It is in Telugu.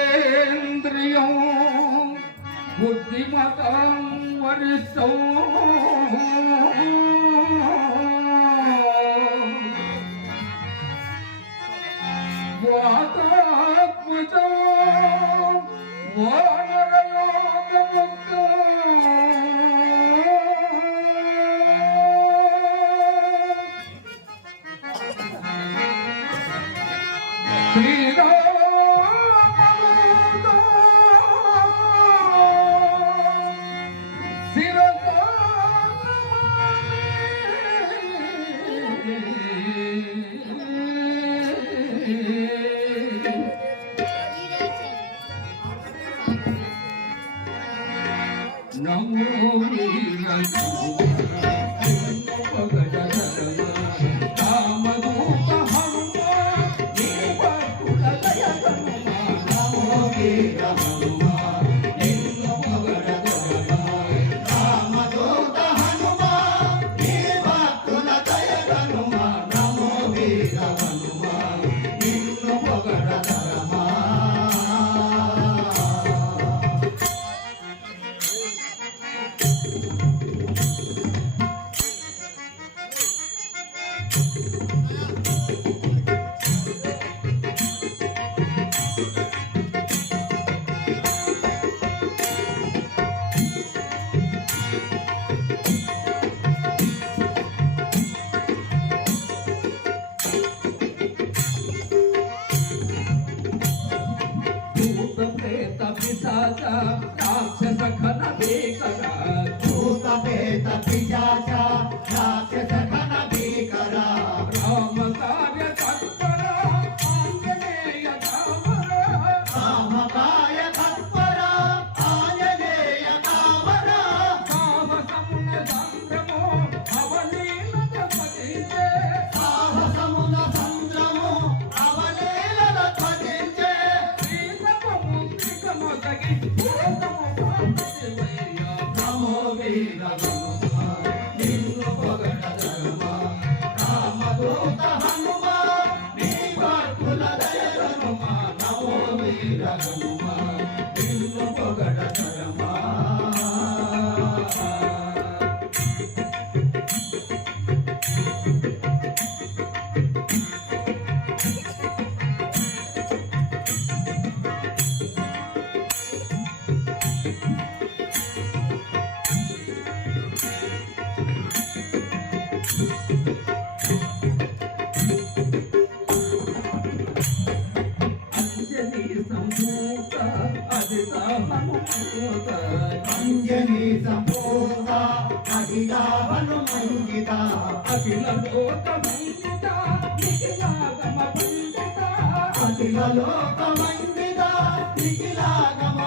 జితేంద్రియం బుద్ధిమతం వరిష్టం వాతాత్మజం వానరయోగముక్తం శ్రీరామ నమో రాక్షస ఘన భీకర భూత ప్రేత పిశాచ రాక్షస ఘన భీకర రామ కార్య తత్పర ఆంజనేయ కామర రామ కార్య తత్పర ఆంజనేయ కామర సాహసమున సంద్రమో అవలీలత పదించే సాహసమున సంద్రమో అవలీలత పదించే సీతము ముక్తిక మొదగి నమో వీర నిన్ను పొగడదమ రామదూత హనుమ నీ భక్తుల దయగనుమ నమో వీర నిన్ను పొగడదమ అంజనీ సంపూత అఖిల హనుమంగిత అఖిల లోక మండిత నిఖిలాగమ పండిత అఖిల లోక మండిత నిఖిలాగమ